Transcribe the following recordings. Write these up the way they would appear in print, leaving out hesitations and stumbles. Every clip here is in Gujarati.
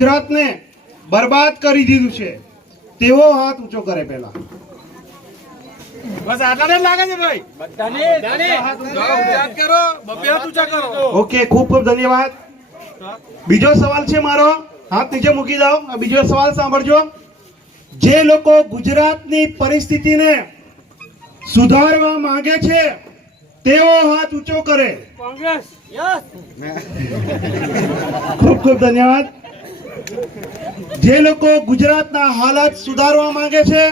ગુજરાતને બરબાદ કરી દીધું છે તેવો હાથ ઊંચો કરે પહેલા. બસ આટલા જ લાગે છે ભાઈ. બધાને હાથ કરો, બબ્બે હાથ ઊંચા કરો. ઓકે, ખૂબ ખૂબ ધન્યવાદ. બીજો સવાલ છે મારો, હાથ નીચે મૂકી દો. બીજો સવાલ સાંભળજો. જે લોકો ગુજરાતની પરિસ્થિતિને સુધારવા માંગે છે તેઓ હાથ ઊંચો કરે. કોંગ્રેસ. યસ. ખૂબ ખૂબ ધન્યવાદ. જે લોકો ગુજરાતના હાલત સુધારવા માંગે છે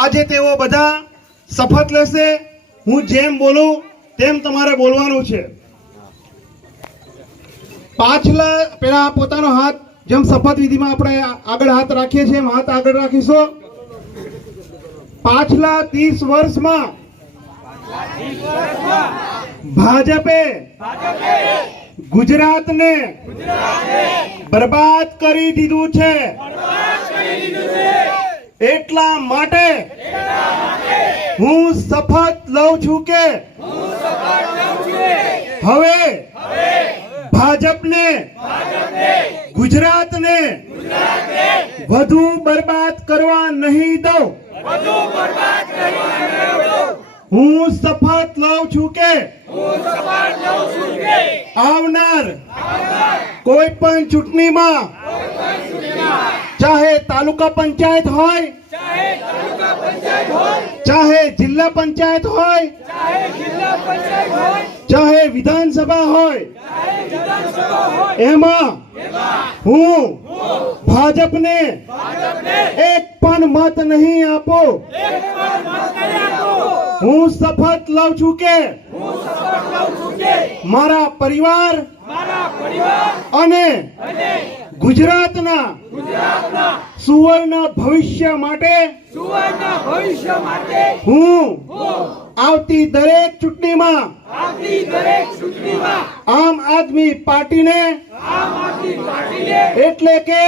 આજે તેઓ બધા શપથ લેશે. હું જેમ બોલું તેમ તમારે બોલવાનું છે. પાછલા પેલા પોતાનો હાથ, જેમ શપથ વિધિમાં આપણે આગળ હાથ રાખીએ છીએ એમ હાથ આગળ રાખીશું. પાછલા 30 વર્ષમાં ભાજપે ગુજરાતને બરબાદ કરી દીધું છે. એટલા માટે હું શપથ લઉં છું કે હવે ભાજપને ગુજરાતને વધુ બરબાદ કરવા નહીં દઉં. હું શપથ લઉં છું કે આવનાર કોઈ પણ ચૂંટણીમાં ચાહે તાલુકા પંચાયત હોય, ચાહે જિલ્લા પંચાયત હોય, ચાહે વિધાનસભા હોય, એમાં હું ભાજપને એક પણ મત નહીં આપું. હું શપથ લઉં છું કે મારા પરિવાર અને ગુજરાતના સુવર્ણ ભવિષ્ય માટે હું આવતી દરેક ચૂંટણીમાં આમ આદમી પાર્ટીને એટલે કે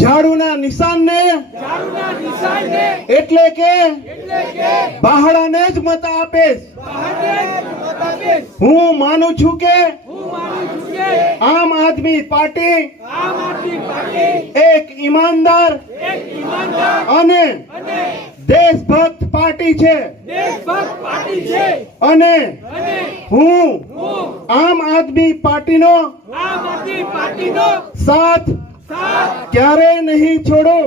ઝાડુના નિશાનને એટલે કે બહાડાને જ મત આપીશ. હું માનું છું કે આમ આદમી પાર્ટી એક ઈમાનદાર અને દેશભક્ત પાર્ટી છે અને હું આમ આદમી પાર્ટીનો સાથ ક્યારે નહીં છોડું.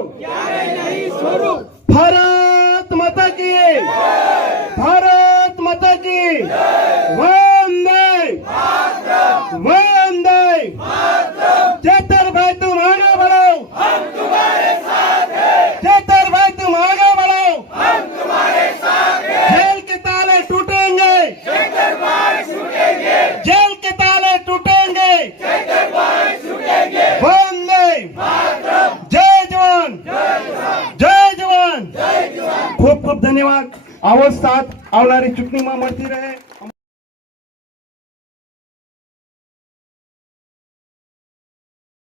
ભારત માતા કી, ભારત માતા કી, વંદે वंदे. चेतर भाई तुम आगे बढ़ो, हम तुम्हारे साथ हैं. चेतर भाई तुम आगे बढ़ो, हम तुम्हारे साथ हैं. जेल के ताले टूटेंगे, चेतर भाई छूटेंगे. जेल के ताले टूटेंगे, चेतर भाई छूटेंगे. वंदे मातरम. जय जवान, जय जवान. खूब खूब धन्यवाद. आवो साथ आवनारी चूंटणीमां મળતી રહે.